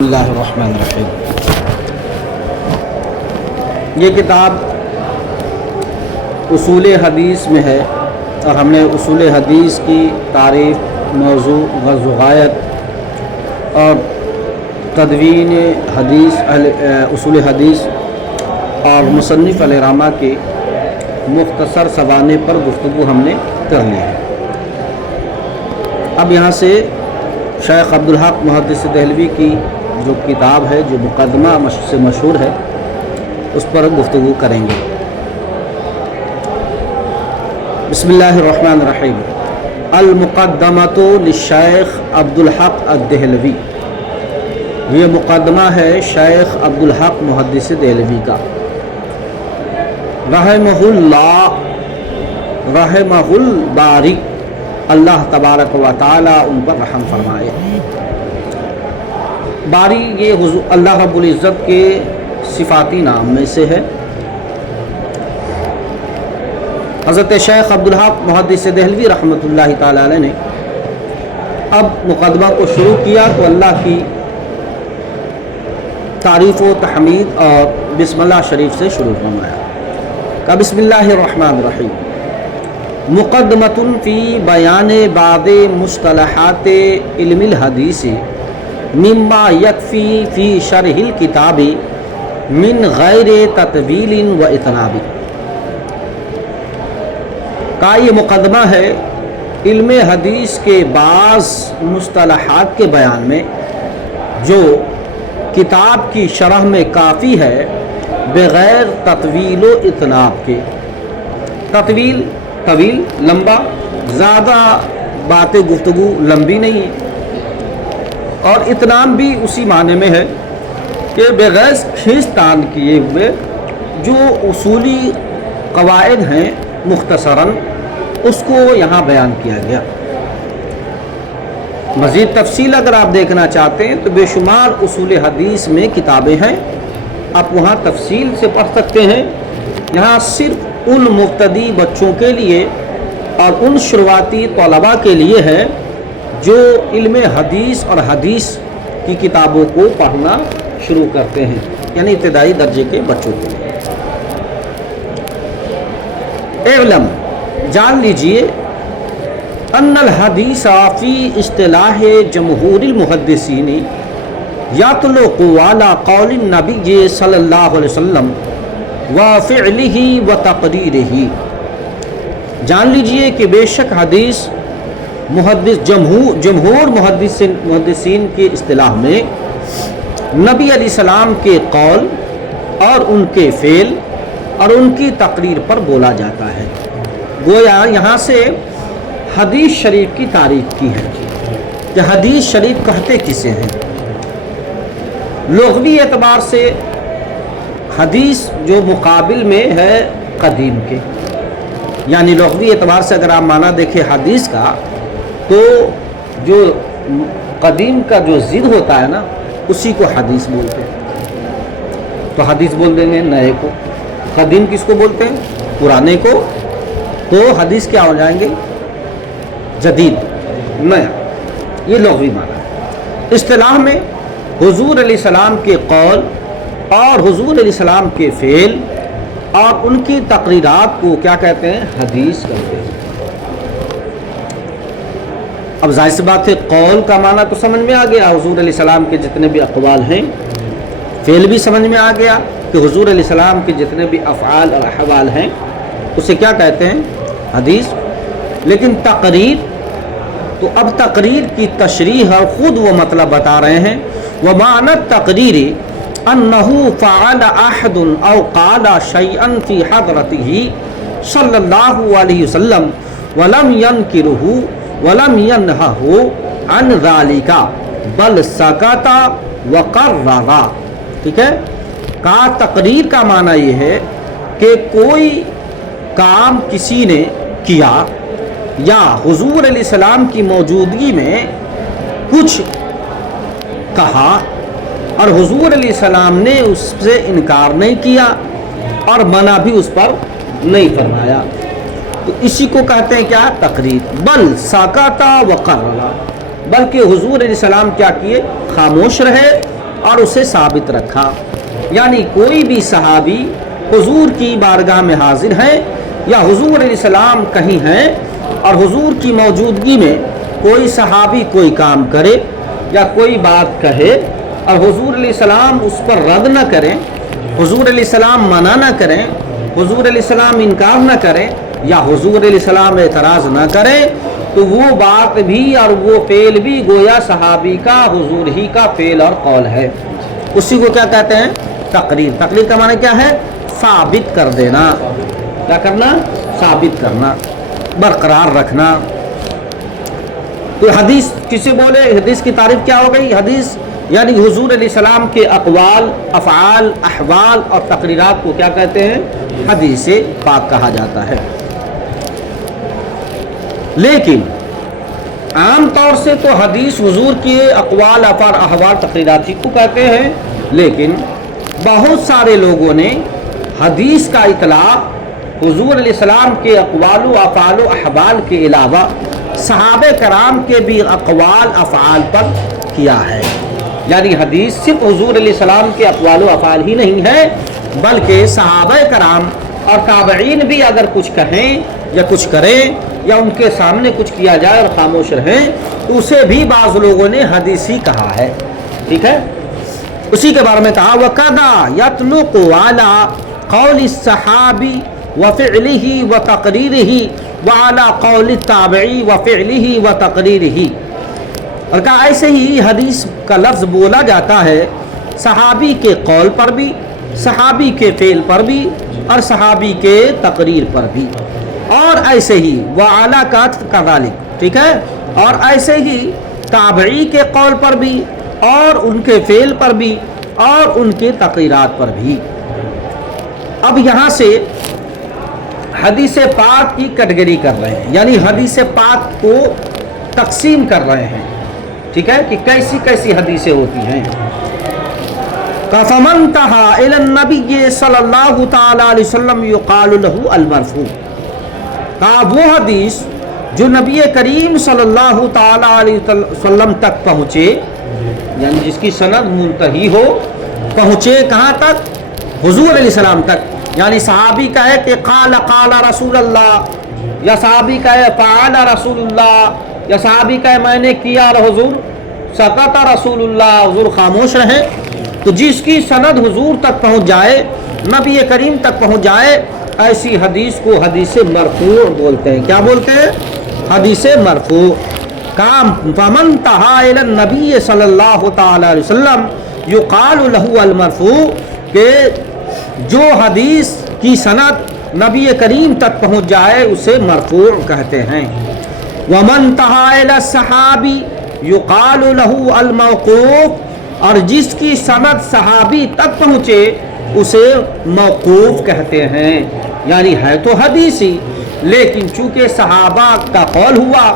اللہ الرحمن الرحیم۔ یہ کتاب اصول حدیث میں ہے اور ہم نے اصول حدیث کی تعریف، موضوع، غرض و غایت اور تدوین حدیث اصول حدیث اور مصنف علیہ رحمہ کے مختصر سوانح پر گفتگو ہم نے کر لی ہے۔ اب یہاں سے شیخ عبدالحق محدث دہلوی کی جو کتاب ہے، جو مقدمہ سے مشہور ہے، اس پر گفتگو کریں گے۔ بسم اللہ الرحمن الرحیم۔ المقدمۃ للشیخ عبدالحق الدہلوی، یہ مقدمہ ہے شیخ عبدالحق محدث دہلوی کا، رحمہ اللہ، رحمہ الباری، اللہ تبارک و تعالی ان پر رحم فرمائے۔ باری یہ اللہ رب العزت کے صفاتی نام میں سے ہے۔ حضرت شیخ عبدالحق محدث دہلوی رحمۃ اللہ تعالی علیہ نے اب مقدمہ کو شروع کیا تو اللہ کی تعریف و تحمید اور بسم اللہ شریف سے شروع فرمایا۔ کہ بسم اللہ الرحمن الرحیم، مقدمۃ فی بیان بعض مصطلحات علم الحدیث مما یکفی فی شرح الکتاب من غیر تطویل و اتناب۔ کا یہ مقدمہ ہے علم حدیث کے بعض مصطلحات کے بیان میں جو کتاب کی شرح میں کافی ہے، بغیر تطویل و اتناب کے۔ تطویل طویل، لمبا، زیادہ باتیں گفتگو لمبی نہیں ہے، اور اتنام بھی اسی معنی میں ہے کہ بغیر کھینچ تان کیے ہوئے جو اصولی قواعد ہیں مختصراً اس کو یہاں بیان کیا گیا۔ مزید تفصیل اگر آپ دیکھنا چاہتے ہیں تو بے شمار اصول حدیث میں کتابیں ہیں، آپ وہاں تفصیل سے پڑھ سکتے ہیں۔ یہاں صرف ان مبتدی بچوں کے لیے اور ان شروعاتی طلباء کے لیے ہے جو علم حدیث اور حدیث کی کتابوں کو پڑھنا شروع کرتے ہیں، یعنی ابتدائی درجے کے بچوں کے لیے۔ اعلم، جان لیجئے، ان الحدیث فی اصطلاح جمہور المحدثین یطلق علی قول النبی صلی اللہ علیہ وسلم وفعلہ وتقریرہ۔ جان لیجئے کہ بے شک حدیث جمہور محدثین کی اصطلاح میں نبی علیہ السلام کے قول اور ان کے فعل اور ان کی تقریر پر بولا جاتا ہے۔ گویا یہاں سے حدیث شریف کی تعریف کی ہے کہ حدیث شریف کہتے کسے ہیں۔ لغوی اعتبار سے حدیث جو مقابل میں ہے قدیم کے، یعنی لغوی اعتبار سے اگر آپ معنی دیکھیں حدیث کا تو جو قدیم کا جو ضد ہوتا ہے نا اسی کو حدیث بولتے ہیں۔ تو حدیث بول دیں گے نئے کو، قدیم کس کو بولتے ہیں؟ پرانے کو۔ تو حدیث کیا ہو جائیں گے؟ جدید، نیا۔ یہ لغوی معنی ہے۔ اصطلاح میں حضور علیہ السلام کے قول اور حضور علیہ السلام کے فعل اور ان کی تقریرات کو کیا کہتے ہیں؟ حدیث کہتے ہیں۔ اب ظاہر سی بات ہے قول کا معنی تو سمجھ میں آ گیا، حضور علیہ السلام کے جتنے بھی اقوال ہیں، فعل بھی سمجھ میں آ گیا کہ حضور علیہ السلام کے جتنے بھی افعال اور احوال ہیں اسے کیا کہتے ہیں؟ حدیث۔ لیکن تقریر، تو اب تقریر کی تشریح اور خود وہ مطلب بتا رہے ہیں۔ ومعنی التقریر انہ فعل احد او قال شیئا فی حضرتہ صلی اللہ علیہ وسلم ولم ینکرہ ولم ینہہ عن ذالک بل سکت وقرر۔ ٹھیک ہے، کا تقریر کا معنی یہ ہے کہ کوئی کام کسی نے کیا یا حضور علیہ السلام کی موجودگی میں کچھ کہا اور حضور علیہ السلام نے اس سے انکار نہیں کیا اور منع بھی اس پر نہیں فرمایا، تو اسی کو کہتے ہیں کیا؟ تقریر۔ بل سکت وقرر، بلکہ حضور علیہ السلام کیا کیے؟ خاموش رہے اور اسے ثابت رکھا. یعنی کوئی بھی صحابی حضور کی بارگاہ میں حاضر ہیں یا حضور علیہ السلام کہیں ہیں اور حضور کی موجودگی میں کوئی صحابی کوئی کام کرے یا کوئی بات کہے اور حضور علیہ السلام اس پر رد نہ کریں، حضور علیہ السلام منع نہ کریں، حضور علیہ السلام انکار نہ کریں یا حضور علیہ السلام اعتراض نہ کریں، تو وہ بات بھی اور وہ فعل بھی گویا صحابی کا حضور ہی کا فعل اور قول ہے. اسی کو کیا کہتے ہیں؟ تقریر. تقریر کا معنی کیا ہے؟ ثابت کر دینا. کیا کرنا؟ ثابت کرنا، برقرار رکھنا. تو حدیث کسے بولے؟ حدیث کی تعریف کیا ہو گئی؟ حدیث یعنی حضور علیہ السلام کے اقوال، افعال، احوال اور تقریرات کو کیا کہتے ہیں؟ حدیث پاک کہا جاتا ہے. لیکن عام طور سے تو حدیث حضور کے اقوال، افعال، احوال، تقریرات ہی کو کہتے ہیں. لیکن بہت سارے لوگوں نے حدیث کا اطلاق حضور علیہ السلام کے اقوال و افعال و احوال کے علاوہ صحابہ کرام کے بھی اقوال افعال پر کیا ہے. یعنی حدیث صرف حضور علیہ السلام کے اقوال و افعال ہی نہیں ہے، بلکہ صحابہ کرام اور تابعین بھی اگر کچھ کہیں یا کچھ کریں یا ان کے سامنے کچھ کیا جائے اور خاموش رہیں تو اسے بھی بعض لوگوں نے حدیث ہی کہا ہے. ٹھیک ہے، اسی کے بارے میں کہا وَقَدَا يَطْلُقُ عَلَىٰ قَوْلِ الصَّحَابِ وَفِعْلِهِ وَتَقْرِيرِهِ وَعَلَىٰ قَوْلِ التَّابِعِ وَفِعْلِهِ وَتَقْرِيرِهِ. اور کہا ایسے ہی حدیث کا لفظ بولا جاتا ہے صحابی کے قول پر بھی، صحابی کے فعل پر بھی اور صحابی کے تقریر پر بھی، اور ایسے ہی وَعَلَىٰ كَذَلِكَ. ٹھیک ہے، اور ایسے ہی تابعی کے قول پر بھی اور ان کے فعل پر بھی اور ان کے تقریرات پر بھی. اب یہاں سے حدیث پاک کی کیٹیگری کر رہے ہیں، یعنی حدیث پاک کو تقسیم کر رہے ہیں. ٹھیک ہے، کہ کیسی کیسی حدیثیں ہوتی ہیں. فَمَنْ انْتَهَىٰ إِلَى النَّبِيِّ صلی اللہ تعالی علیہ وسلم يُقَالُ لَهُ الْمَرْفُوعُ. کہا وہ حدیث جو نبی کریم صلی اللہ تعالی علیہ وسلم تک پہنچے، یعنی جس کی سند منتہی ہو، پہنچے کہاں تک؟ حضور علیہ السلام تک. یعنی صحابی کہے کہ قال قال رسول اللہ، یا صحابی کہے فعل رسول اللہ، یا صحابی کہے میں نے کیا اور حضور سکت رسول اللہ، حضور خاموش رہے. تو جس کی سند حضور تک پہنچ جائے، نبی کریم تک پہنچ جائے، ایسی حدیث کو حدیث مرفوع بولتے ہیں. کیا بولتے ہیں؟ حدیث مرفوع. کام فمن انتہا الی النبی صلی اللہ تعالی علیہ وسلم یقال له المرفوع، کہ جو حدیث کی سند نبی کریم تک پہنچ جائے اسے مرفوع کہتے ہیں. ومن انتہا الی الصحابی یقال له الموقوف، اور جس کی سند صحابی تک پہنچے اسے موقوف کہتے ہیں. یعنی ہے تو حدیث ہی، لیکن چونکہ صحابہ کا قول ہوا،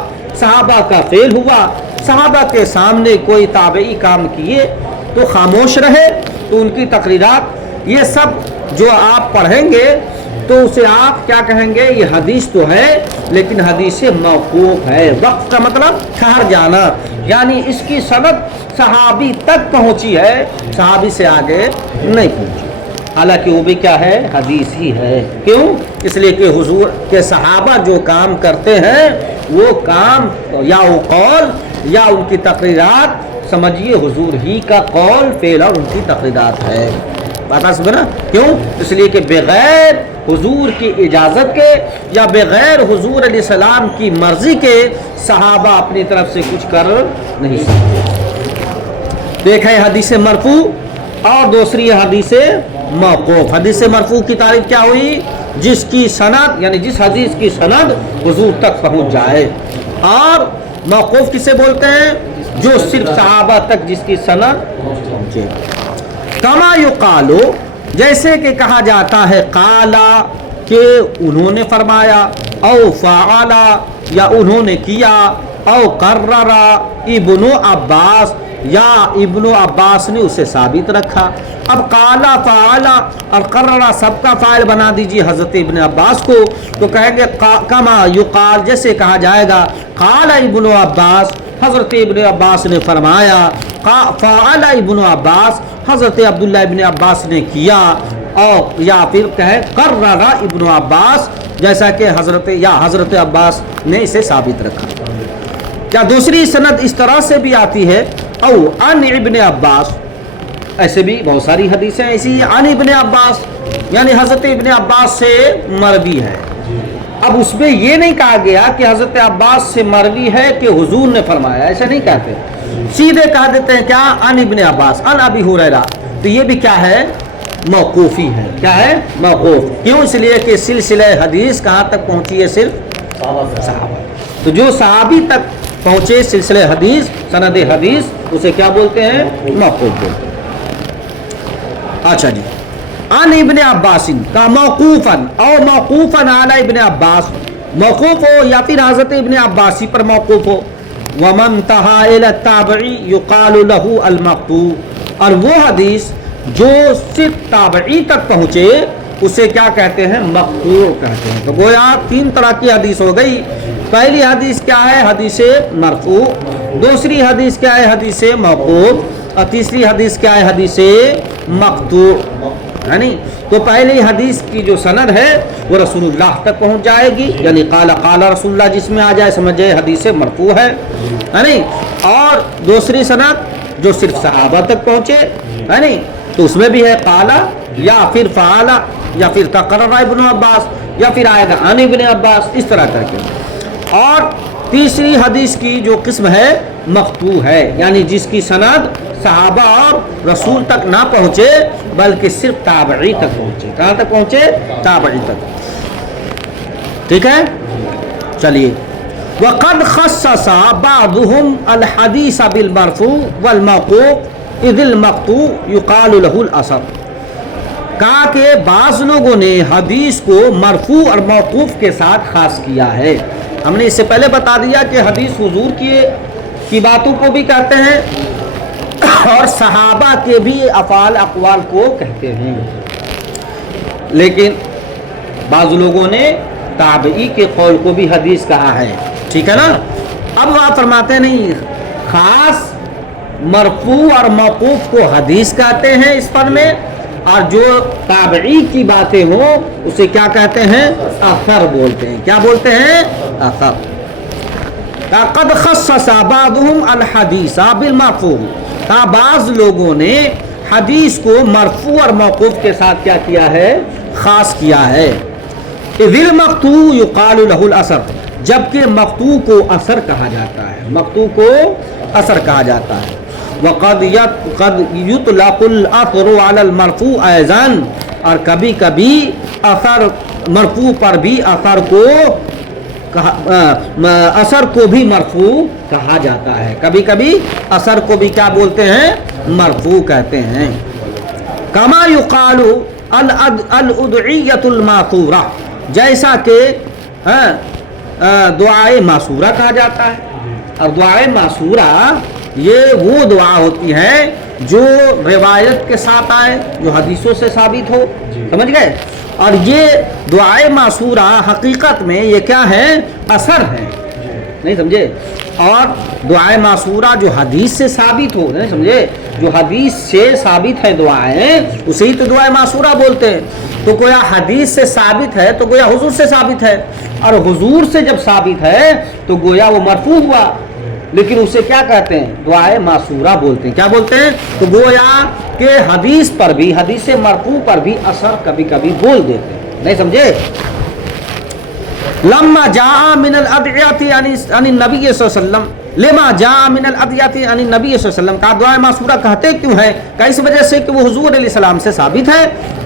صحابہ کا فعل ہوا، صحابہ کے سامنے کوئی تابعی کام کیے تو خاموش رہے، تو ان کی تقریرات یہ سب جو آپ پڑھیں گے تو اسے آپ کیا کہیں گے؟ یہ حدیث تو ہے لیکن حدیث موقوف ہے. وقف کا مطلب ٹھہر جانا، یعنی اس کی سند صحابی تک پہنچی ہے، صحابی سے آگے نہیں پہنچی، حالانکہ وہ بھی کیا ہے؟ حدیث ہی ہے. کیوں؟ اس لیے کہ حضور کے صحابہ جو کام کرتے ہیں وہ کام یا وہ قول یا ان کی تقریرات سمجھیے حضور ہی کا قول، فعل اور ان کی تقریرات ہے. بات سمجھنا؟ کیوں؟ اس لیے کہ بغیر حضور کی اجازت کے یا بغیر حضور علیہ السلام کی مرضی کے صحابہ اپنی طرف سے کچھ کر نہیں سکتے. دیکھیں حدیث مرفوع اور دوسری حدیث موقوف. حدیث مرفوع کی تعریف کیا ہوئی؟ جس کی سند یعنی جس حدیث کی سند حضور تک پہنچ جائے. اور موقوف کسے بولتے ہیں؟ جو صرف صحابہ تک جس کی سند پہنچے. کما یقالو، جیسے کہ کہا جاتا ہے قالا کہ انہوں نے فرمایا، او فعلا یا انہوں نے کیا، او قررا ابن عباس یا ابن عباس نے اسے ثابت رکھا. اب قالا فعلا اور قررا سب کا فاعل بنا دیجیے حضرت ابن عباس کو، تو کہیں گے کما یقال، جیسے کہا جائے گا قال ابن عباس، حضرت ابن عباس نے فرمایا فعل ابن عباس، حضرت عبداللہ ابن عباس نے کیا، اور یا پھر کہے قرر ابن عباس، جیسا کہ حضرت عباس نے اسے ثابت رکھا۔ یا دوسری سند اس طرح سے بھی آتی ہے او ان ابن عباس، ایسے بھی بہت ساری حدیثیں ایسی ہیں ان ابن عباس، یعنی حضرت ابن عباس سے مروی ہے۔ اب اس میں یہ نہیں کہا گیا کہ حضرت عباس سے مروی ہے کہ حضور نے فرمایا، ایسا نہیں کہتے، سیدھے کہہ دیتے ہیں کیا ان ابن عباس ان ابی ہریرہ، تو یہ بھی کیا ہے موقوفی ہے۔ کیا ہے موقوف، کیوں؟ اس لیے کہ سلسلہ حدیث کہاں تک پہنچی ہے؟ صرف صحابہ۔ تو جو صحابی تک پہنچے سلسلہ حدیث، سند حدیث، اسے کیا بولتے ہیں؟ موقوف بولتے ہیں۔ اچھا جی، عن ابن عباس کا موقوفاً او موقوفاً علی ابن عباس، موقوف ہو یا پھر حضرت ابن عباسی پر موقوف ہو۔ ومن انتہا الی التابعی یقال لہ المقطوع، اور وہ حدیث جو صرف تابعی تک پہنچے اسے کیا کہتے ہیں؟ مقطوع کہتے ہیں۔ تو گویا تین طرح کی حدیث ہو گئی۔ پہلی حدیث کیا ہے؟ حدیث مرفوع، دوسری حدیث کیا ہے؟ حدیث موقوف، اور تیسری حدیث کیا ہے؟ حدیث مقطوع، یعنی تو پہلی حدیث کی جو سند ہے وہ رسول اللہ تک پہنچ جائے گی، یعنی قال قال رسول اللہ جس میں آ جائے سمجھے حدیث مرفوع ہے، یعنی اور دوسری سند جو صرف صحابہ تک پہنچے، یعنی تو اس میں بھی ہے قال یا پھر فعل یا پھر تقرر ابن عباس یا پھر آئے گا عن ابن عباس، اس طرح کر کے۔ اور تیسری حدیث کی جو قسم ہے مقطوع ہے، یعنی جس کی سند صحابہ اور رسول تک نہ پہنچے بلکہ صرف تابعی تک پہنچے۔ کہاں تک پہنچے؟ تابعی تک۔ ٹھیک ہے، چلیے۔ وقد خصص بعضهم الحديث بالمرفوع والموقوف اذ المقطوع يقال له الاثر، کہا کہ بعض لوگوں نے حدیث کو مرفوع اور موقوف کے ساتھ خاص کیا ہے۔ ہم نے اس سے پہلے بتا دیا کہ حدیث حضور کی باتوں کو بھی کہتے ہیں اور صحابہ کے بھی افعال اقوال کو کہتے ہیں، لیکن بعض لوگوں نے تابعی کے قول کو بھی حدیث کہا ہے۔ ٹھیک ہے نا؟ اب وہ فرماتے نہیں، خاص مرفوع اور موقوف کو حدیث کہتے ہیں اس پر میں، اور جو تابعی کی باتیں ہوں اسے کیا کہتے ہیں؟ اثر بولتے ہیں۔ کیا بولتے ہیں؟ اثر۔ قد خصص بعضهم الحدیث بالمرفوع، بعض لوگوں نے حدیث کو مرفوع اور موقوف کے ساتھ کیا کیا ہے؟ خاص کیا ہے۔ اذ المقطوع یقال له الاثر، جبکہ مقطوع کو اثر کہا جاتا ہے، مقطوع کو اثر کہا جاتا ہے۔ وقد یطلق الاثر علی المرفوع ایضا، اور کبھی کبھی اثر مرفوع پر بھی اثر کو بھی مرفوع کہا جاتا ہے، کبھی کبھی اثر کو بھی کیا بولتے ہیں؟ مرفوع کہتے ہیں۔ کما یقال الادعیۃ الماثورہ، جیسا کہ دعائے معصورہ کہا جاتا ہے، اور دعائے معصورہ یہ وہ دعا ہوتی ہے جو روایت کے ساتھ آئے، جو حدیثوں سے ثابت ہو، سمجھ گئے؟ اور یہ دعائے معصورہ حقیقت میں یہ کیا ہے؟ اثر ہے، نہیں سمجھے؟ اور دعائے معصورہ جو حدیث سے ثابت ہو، نہیں سمجھے؟ جو حدیث سے ثابت ہے دعائیں، اسے ہی تو دعائے معصورہ بولتے ہیں۔ تو گویا حدیث سے ثابت ہے تو گویا حضور سے ثابت ہے، اور حضور سے جب ثابت ہے تو گویا وہ مرفوع ہوا، لیکن اسے کیا کہتے ہیں؟ دعائے معصورہ بولتے ہیں۔ کیا بولتے ہیں؟ تو گویا کہ حدیث پر بھی، حدیث مرفوع پر بھی اثر کبھی کبھی بول دیتے ہیں، نہیں سمجھے؟ لما جاء من الادعیات عن النبی صلی اللہ علیہ وسلم، لما جاء من الادعیات عن النبی صلی اللہ علیہ وسلم، کا دعائے معصورہ کہتے کیوں ہے؟ کہ اس وجہ سے کہ وہ حضور علیہ السلام سے ثابت ہے۔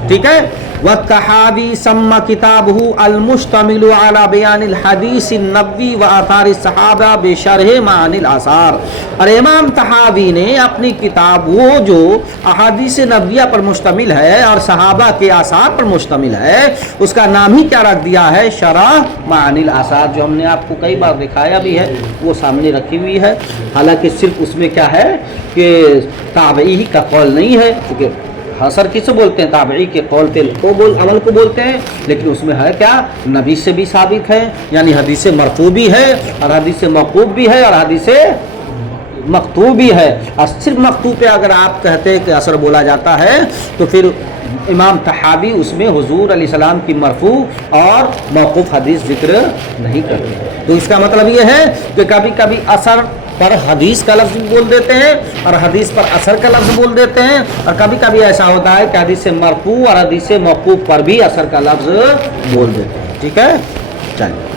ٹھیک ہے۔ والتحاوی سمى كتابه المشتمل على بیان الحدیث النبوی وآثار الصحابہ بشرح معانی الآثار، اور امام طحاوی نے اپنی کتاب وہ جو احادیث نبویہ پر مشتمل ہے اور صحابہ کے آثار پر مشتمل ہے، اس کا نام ہی کیا رکھ دیا ہے؟ شرح معانی الآثار، جو ہم نے آپ کو کئی بار دکھایا بھی ہے، وہ سامنے رکھی ہوئی ہے۔ حالانکہ صرف اس میں کیا ہے کہ تابعی ہی کا قول نہیں ہے، کیونکہ اثر کسے بولتے ہیں؟ تابعی کے قول پہ عمل کو بولتے ہیں، لیکن اس میں ہے کیا؟ نبی سے بھی ثابت ہے، یعنی حدیث مرفوع بھی ہے اور حدیث موقوف بھی ہے اور حدیث مکتوبی ہے، اور صرف مکتوب پہ اگر آپ کہتے ہیں کہ اثر بولا جاتا ہے تو پھر امام طحاوی اس میں حضور علیہ السلام کی مرفوع اور موقوف حدیث ذکر نہیں کرتے۔ تو اس کا مطلب یہ ہے کہ کبھی کبھی اثر پر حدیث کا لفظ بول دیتے ہیں اور حدیث پر اثر کا لفظ بول دیتے ہیں، اور کبھی کبھی ایسا ہوتا ہے کہ حدیث مرفوع اور حدیث موقوف پر بھی اثر کا لفظ بول دیتے ہیں۔ ٹھیک ہے، چلیے۔